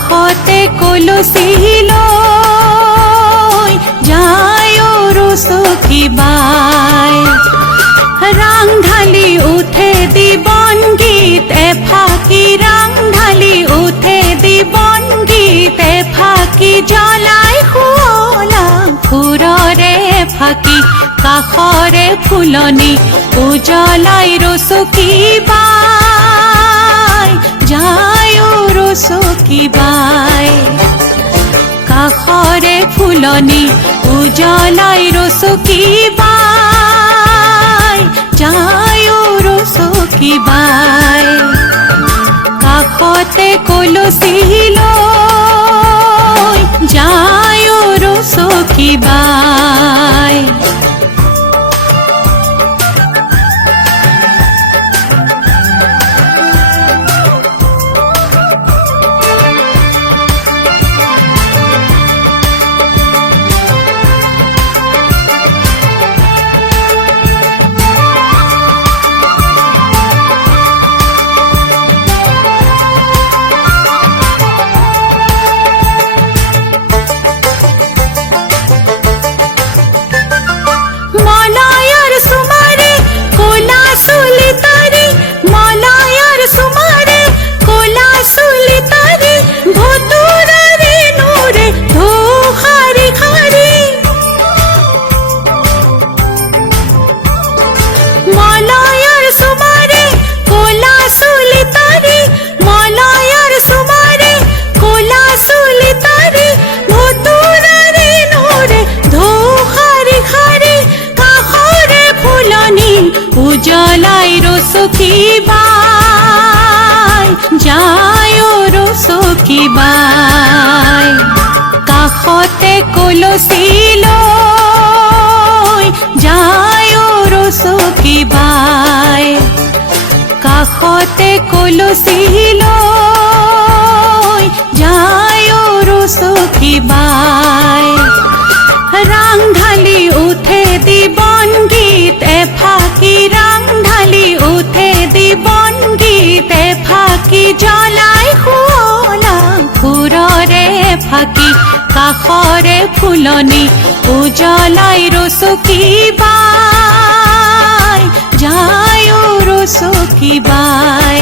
কাষতে কলচি লৈ যায় ৰচকী বাই। ৰাং ঢালি উঠে দিবন গীত এফাকি, ৰাং ঢালি উঠে দিবন গীত এফাকি, জ্বলাই শুৱলা ফুৰৰে ফাকি। কাষৰে ফুলনি উজ্বলাই ৰচকী বাই, যায় ৰচকী বাই। কাষৰে ফুলনি উজ্বলাই ৰচকী বাই, যায় ৰচকী বাই। কাষতে কলচি লৈ যায় ৰচকী বাই। উজ্বলাই ৰচকী বাই, যায় ৰচকী বাই। কাষতে কলচি লৈ যায় ৰচকী বাই। কাষতে কলচি লৈ যায় ৰচকী বাই। ৰাং ঢালি উঠে দিবন গীত এফাকি, ৰাং ঢালি উঠে দিবন গীত এফাকি, জ্বলাই শুৱলা ফুৰৰে ফাকি। কাষৰে ফুলনি উজ্বলাই ৰচকী বাই, যায় ৰচকী বাই।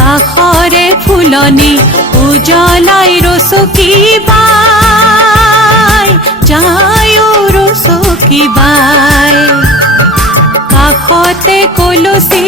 কাষৰে ফুলনি উজ্বলাই ৰচকী বাই, যায় ৰচকী বাই। কাষতে কলচি